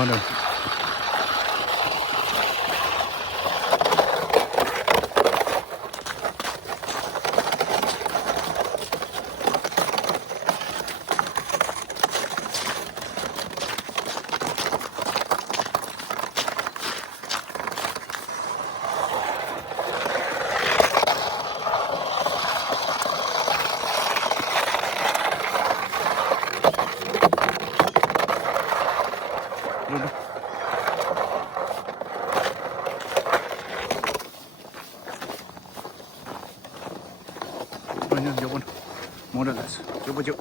오늘. 아니요, 요건 못 올랐어. 줘보죠.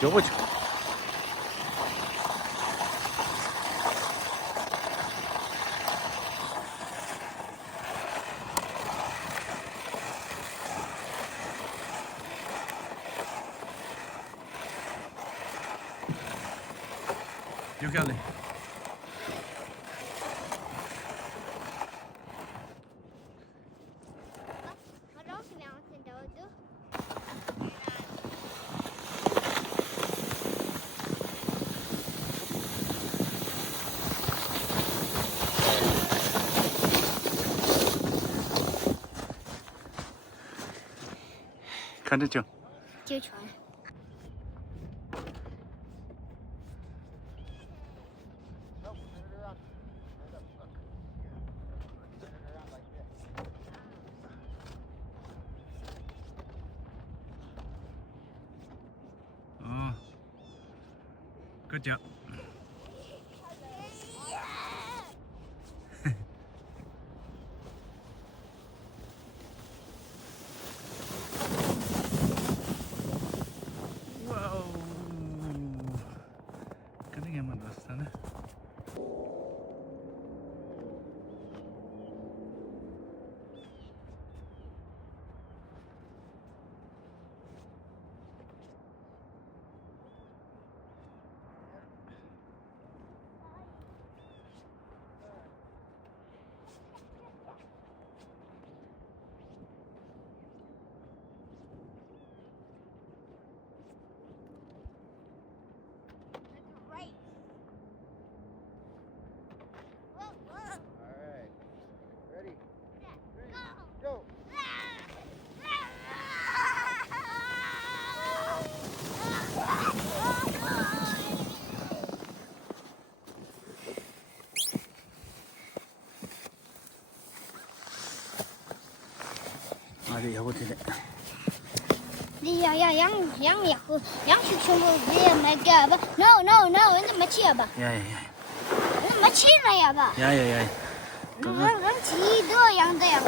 줘보죠. 여기 할래. 가르쳐. 接船。 Good job. 와우. 그러게 만났었네. 아니 여보 되네. 야, 양식 전부 위에 먹여 봐. No, 이제 맞히야 봐. 야야야. 이제 맞히나야 봐. 야야야. 넌 지도 양도야.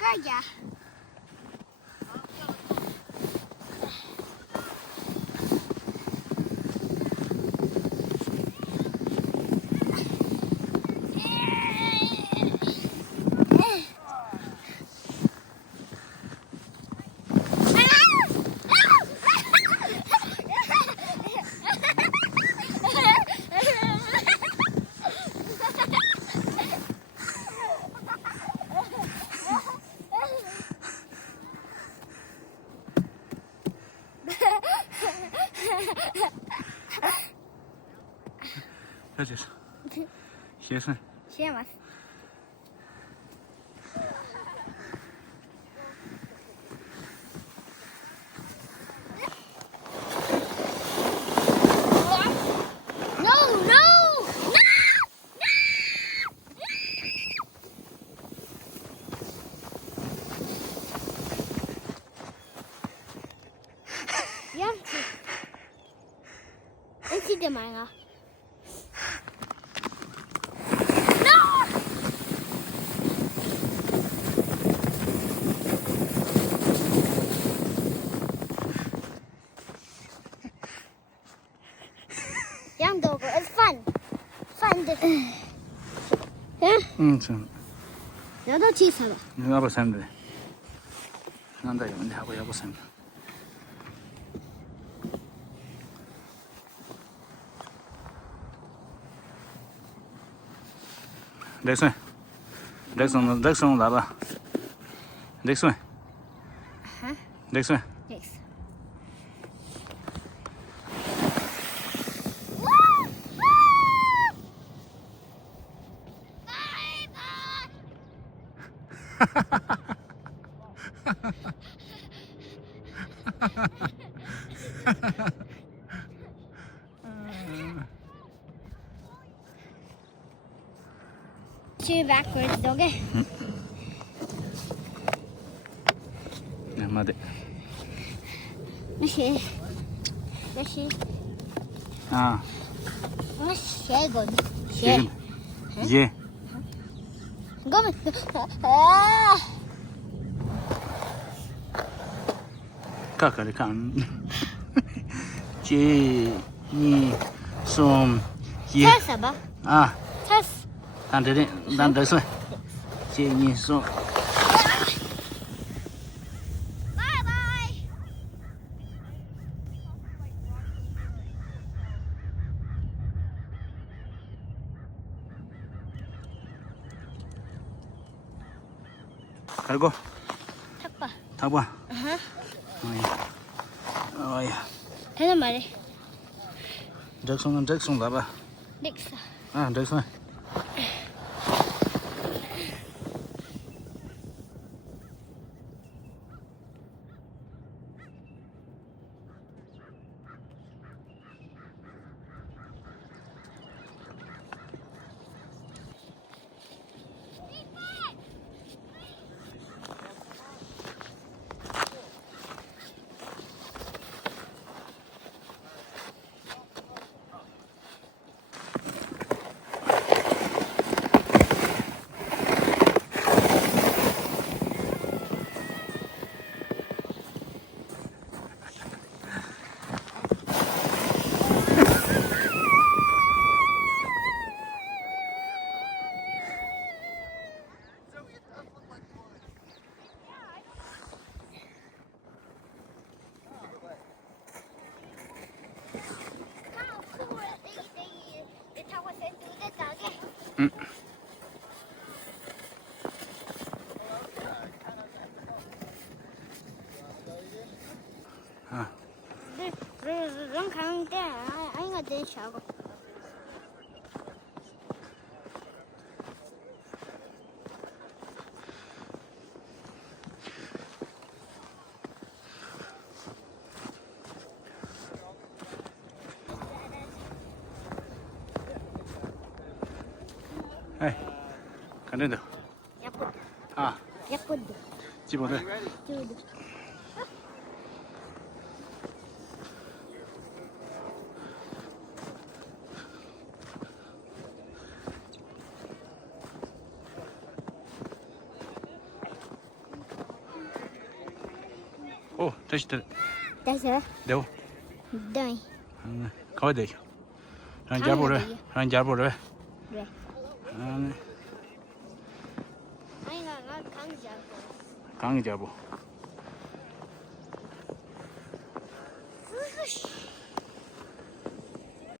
Kaya. 펼쳐서. 시선. 시험았어. No, no, no! 양치. 어찌 말아. Young dog, it's fun. Fun. Yeah? 좀. 나도 치사봐. 여보 쌤들. 난다 이건데 하고 여보 쌤. 렉슨. 렉슨 나봐. 렉슨. 렉슨. Yes. Two backwards, doggy. 네, 맞아. Machine. 아, Shagon. 지금. 예. Come. Ah. 까까리 간. 제, 니, 솜, 예. 찾았어. 아, 찾았어. 난 됐어. 제, 니, 솜. Bye bye. 갈고, 탁봐. 타봐. 아하. 어이야. 되는 말이. 렉슨 나봐. 넥스. 아, 렉슨. 응. 아, 넌 가는데 아이가 내 샤고. 에이, 간다. 예쁘다. 아, 예쁘다. 집어넣어. 두두. 오, 다시 됐어. 내고. 네. 가야 돼. 한 잡으래. 왜? 아이가 강지 않고. 강이 잡어. 으흐.